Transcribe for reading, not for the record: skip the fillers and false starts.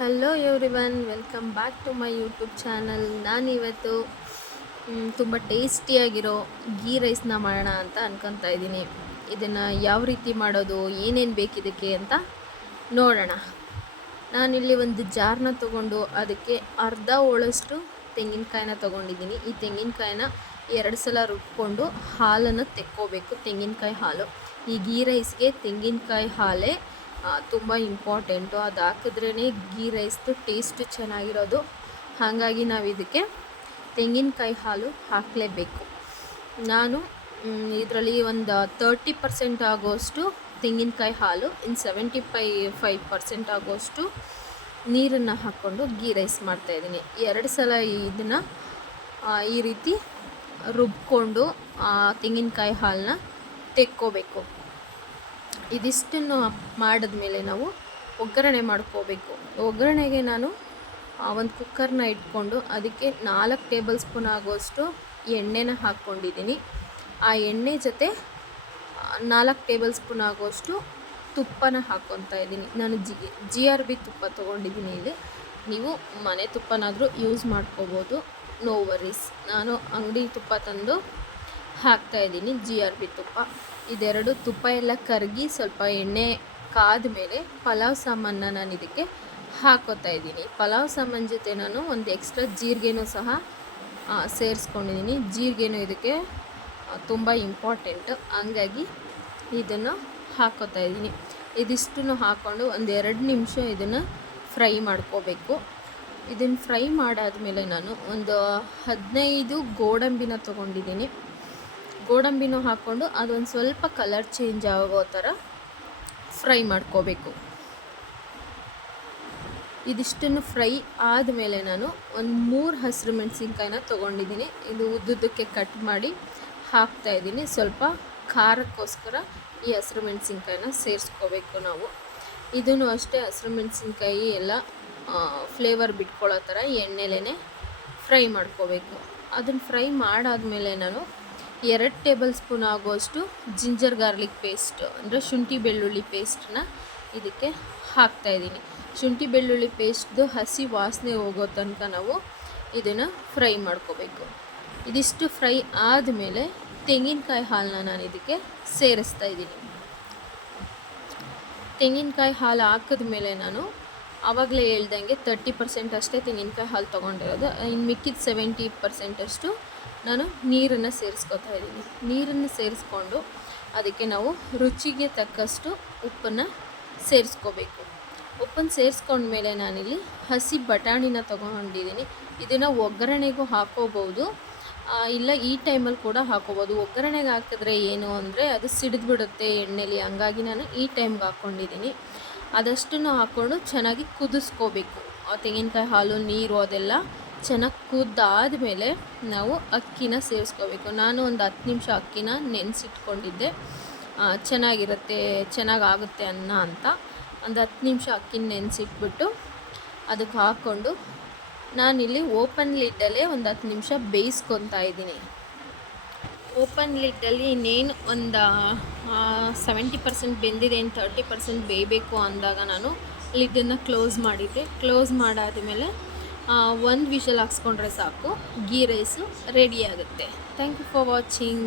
Hello everyone, welcome back to my YouTube channel. ನಾನಿವತ್ತು ತುಂಬ ಟೇಸ್ಟಿಯಾಗಿರೋ ಗೀ ರೈಸ್ನ ಮಾಡೋಣ ಅಂತ ಅನ್ಕೊತಾ ಇದ್ದೀನಿ. ಇದನ್ನು ಯಾವ ರೀತಿ ಮಾಡೋದು, ಏನೇನು ಬೇಕಿದ್ದಕ್ಕೆ ಅಂತ ನೋಡೋಣ. ನಾನಿಲ್ಲಿ ಒಂದು ಜಾರ್ನ ತೊಗೊಂಡು ಅದಕ್ಕೆ ಅರ್ಧ ಹೋಳಷ್ಟು ತೆಂಗಿನಕಾಯಿನ ತೊಗೊಂಡಿದ್ದೀನಿ. ಈ ತೆಂಗಿನಕಾಯಿನ 2 ಸಲ ರುಬ್ಕೊಂಡು ಹಾಲನ್ನು ತೆಕ್ಕೋಬೇಕು. ತೆಂಗಿನಕಾಯಿ ಹಾಲು, ಈ ಗೀ ರೈಸ್ಗೆ ತೆಂಗಿನಕಾಯಿ ಹಾಲೇ ತುಂಬ ಇಂಪಾರ್ಟೆಂಟು. ಅದು ಹಾಕಿದ್ರೇ ಗೀ ರೈಸ್ದು ಟೇಸ್ಟು ಚೆನ್ನಾಗಿರೋದು. ಹಾಗಾಗಿ ನಾವು ಇದಕ್ಕೆ ತೆಂಗಿನಕಾಯಿ ಹಾಲು ಹಾಕಲೇಬೇಕು. ನಾನು ಇದರಲ್ಲಿ ಒಂದು 30% ಆಗೋಷ್ಟು ತೆಂಗಿನಕಾಯಿ ಹಾಲು, ಇನ್ನು 75% ಆಗೋಷ್ಟು ನೀರನ್ನು ಹಾಕ್ಕೊಂಡು ಗೀ ರೈಸ್ ಮಾಡ್ತಾಯಿದ್ದೀನಿ. 2 ಸಲ ಇದನ್ನು ಈ ರೀತಿ ರುಬ್ಕೊಂಡು ತೆಂಗಿನಕಾಯಿ ಹಾಲನ್ನ ತೆಕ್ಕೋಬೇಕು. ಇದಿಷ್ಟನ್ನು ಮಾಡಿದ್ಮೇಲೆ ನಾವು ಒಗ್ಗರಣೆ ಮಾಡ್ಕೋಬೇಕು. ಒಗ್ಗರಣೆಗೆ ನಾನು ಒಂದು ಕುಕ್ಕರ್ನ ಇಟ್ಕೊಂಡು ಅದಕ್ಕೆ 4 ಟೇಬಲ್ ಸ್ಪೂನ್ ಆಗೋಷ್ಟು ಎಣ್ಣೆನ ಹಾಕ್ಕೊಂಡಿದ್ದೀನಿ. ಆ ಎಣ್ಣೆ ಜೊತೆ 4 ಟೇಬಲ್ ಸ್ಪೂನ್ ಆಗೋಷ್ಟು ತುಪ್ಪನ ಹಾಕ್ಕೊತಾ ಇದ್ದೀನಿ. ನಾನು GRB ತುಪ್ಪ ತೊಗೊಂಡಿದ್ದೀನಿ. ಇಲ್ಲಿ ನೀವು ಮನೆ ತುಪ್ಪನಾದರೂ ಯೂಸ್ ಮಾಡ್ಕೋಬೋದು, ನೋ ವರೀಸ್. ನಾನು ಅಂಗಡಿ ತುಪ್ಪ ತಂದು ಹಾಕ್ತಾಯಿದ್ದೀನಿ, GRB ತುಪ್ಪ. ಇದೆರಡು ತುಪ್ಪ ಎಲ್ಲ ಕರಗಿ ಸ್ವಲ್ಪ ಎಣ್ಣೆ ಕಾದ ಮೇಲೆ ಪಲಾವ್ ಸಾಮಾನನ್ನ ನಾನು ಇದಕ್ಕೆ ಹಾಕೋತಾ ಇದ್ದೀನಿ. ಪಲಾವ್ ಸಾಮಾನು ಜೊತೆ ನಾನು ಒಂದು ಎಕ್ಸ್ಟ್ರಾ ಜೀರಿಗೆನೂ ಸಹ ಸೇರಿಸ್ಕೊಂಡಿದ್ದೀನಿ. ಜೀರಿಗೆನೂ ಇದಕ್ಕೆ ತುಂಬ ಇಂಪಾರ್ಟೆಂಟ್, ಹಂಗಾಗಿ ಇದನ್ನು ಹಾಕೋತಾ ಇದ್ದೀನಿ. ಇದಿಷ್ಟನ್ನು ಹಾಕ್ಕೊಂಡು ಒಂದು 2 ನಿಮಿಷ ಇದನ್ನು ಫ್ರೈ ಮಾಡ್ಕೋಬೇಕು. ಇದನ್ನು ಫ್ರೈ ಮಾಡಾದಮೇಲೆ ನಾನು ಒಂದು 15 ಗೋಡಂಬಿನ ತೊಗೊಂಡಿದ್ದೀನಿ. ಗೋಡಂಬಿನೂ ಹಾಕ್ಕೊಂಡು ಅದೊಂದು ಸ್ವಲ್ಪ ಕಲರ್ ಚೇಂಜ್ ಆಗೋ ಥರ ಫ್ರೈ ಮಾಡ್ಕೋಬೇಕು. ಇದಿಷ್ಟನ್ನು ಫ್ರೈ ಆದಮೇಲೆ ನಾನು ಒಂದು 3 ಹಸಿರು ಮೆಣಸಿನ್ಕಾಯಿನ ತೊಗೊಂಡಿದ್ದೀನಿ. ಇದು ಉದ್ದುದ್ದಕ್ಕೆ ಕಟ್ ಮಾಡಿ ಹಾಕ್ತಾಯಿದ್ದೀನಿ. ಸ್ವಲ್ಪ ಖಾರಕ್ಕೋಸ್ಕರ ಈ ಹಸಿರು ಮೆಣಸಿನ್ಕಾಯಿನ ಸೇರಿಸ್ಕೋಬೇಕು ನಾವು. ಇದನ್ನು ಅಷ್ಟೇ, ಹಸಿರು ಮೆಣಸಿನ್ಕಾಯಿ ಎಲ್ಲ ಫ್ಲೇವರ್ ಬಿಟ್ಕೊಳ್ಳೋ ಥರ ಎಣ್ಣೆಲೇ ಫ್ರೈ ಮಾಡ್ಕೋಬೇಕು. ಅದನ್ನು ಫ್ರೈ ಮಾಡಾದಮೇಲೆ ನಾನು 2 ಟೇಬಲ್ ಸ್ಪೂನ್ ಆಗೋಷ್ಟು ಜಿಂಜರ್ ಗಾರ್ಲಿಕ್ ಪೇಸ್ಟ್, ಅಂದರೆ ಶುಂಠಿ ಬೆಳ್ಳುಳ್ಳಿ ಪೇಸ್ಟನ್ನ ಇದಕ್ಕೆ ಹಾಕ್ತಾಯಿದ್ದೀನಿ. ಶುಂಠಿ ಬೆಳ್ಳುಳ್ಳಿ ಪೇಸ್ಟ್ದು ಹಸಿ ವಾಸನೆ ಹೋಗೋ ತನಕ ನಾವು ಇದನ್ನು ಫ್ರೈ ಮಾಡ್ಕೋಬೇಕು. ಇದಿಷ್ಟು ಫ್ರೈ ಆದಮೇಲೆ ತೆಂಗಿನಕಾಯಿ ಹಾಲನ್ನ ನಾನು ಇದಕ್ಕೆ ಸೇರಿಸ್ತಾ ಇದ್ದೀನಿ. ತೆಂಗಿನಕಾಯಿ ಹಾಲು ಹಾಕಿದ್ಮೇಲೆ ನಾನು ಆವಾಗಲೇ ಹೇಳ್ದಂಗೆ 30% ಅಷ್ಟೇ ತೆಂಗಿನಕಾಯಿ ಹಾಲು ತೊಗೊಂಡಿರೋದು. ಇನ್ನು ಮಿಕ್ಕಿದ 70% ಅಷ್ಟು ನಾನು ನೀರನ್ನು ಸೇರಿಸ್ಕೊತಾ ಇದ್ದೀನಿ. ನೀರನ್ನು ಸೇರಿಸ್ಕೊಂಡು ಅದಕ್ಕೆ ನಾವು ರುಚಿಗೆ ತಕ್ಕಷ್ಟು ಉಪ್ಪನ್ನು ಸೇರಿಸ್ಕೋಬೇಕು. ಉಪ್ಪನ್ನು ಸೇರಿಸ್ಕೊಂಡ್ಮೇಲೆ ನಾನಿಲ್ಲಿ ಹಸಿ ಬಟಾಣಿನ ತೊಗೊಂಡಿದ್ದೀನಿ. ಇದನ್ನು ಒಗ್ಗರಣೆಗೂ ಹಾಕೋಬೋದು, ಇಲ್ಲ ಈ ಟೈಮಲ್ಲಿ ಕೂಡ ಹಾಕೋಬೋದು. ಒಗ್ಗರಣೆಗೆ ಹಾಕಿದ್ರೆ ಏನು ಅಂದರೆ ಅದು ಸಿಡಿದ್ಬಿಡುತ್ತೆ ಎಣ್ಣೆಲಿ, ಹಂಗಾಗಿ ನಾನು ಈ ಟೈಮ್ಗೆ ಹಾಕ್ಕೊಂಡಿದ್ದೀನಿ. ಅದಷ್ಟನ್ನು ಹಾಕ್ಕೊಂಡು ಚೆನ್ನಾಗಿ ಕುದಿಸ್ಕೋಬೇಕು. ತೆಂಗಿನಕಾಯಿ ಹಾಲು, ನೀರು ಅದೆಲ್ಲ ಚೆನ್ನಾಗಿ ಕುದ್ದಾದಮೇಲೆ ನಾವು ಅಕ್ಕಿನ ಸೇರಿಸ್ಕೋಬೇಕು. ನಾನು ಒಂದು 10 ನಿಮಿಷ ಅಕ್ಕಿನ ನೆನೆಸಿಟ್ಕೊಂಡಿದ್ದೆ, ಚೆನ್ನಾಗಾಗುತ್ತೆ ಅನ್ನ ಅಂತ. ಒಂದು 10 ನಿಮಿಷ ಅಕ್ಕಿನ ನೆನೆಸಿಟ್ಬಿಟ್ಟು ಅದಕ್ಕೆ ಹಾಕ್ಕೊಂಡು ನಾನಿಲ್ಲಿ ಓಪನ್ ಲಿಡ್ಡಲ್ಲೇ ಒಂದು 10 ನಿಮಿಷ ಬೇಯಿಸ್ಕೊತಾ ಇದ್ದೀನಿ. ಓಪನ್ ಲಿಡ್ಡಲ್ಲಿ ಇನ್ನೇನು ಒಂದು 70% ಬೆಂದಿದೆ, ಇನ್ನು 30% ಬೇಯಬೇಕು ಅಂದಾಗ ನಾನು ಲಿಡ್ಡನ್ನು ಕ್ಲೋಸ್ ಮಾಡಿದ್ದೆ. ಕ್ಲೋಸ್ ಮಾಡಾದಮೇಲೆ 1 ವಿಷಲ್ ಹಾಕ್ಸ್ಕೊಂಡ್ರೆ ಸಾಕು, ಗೀ ರೈಸು ರೆಡಿ ಆಗುತ್ತೆ. Thank you for watching.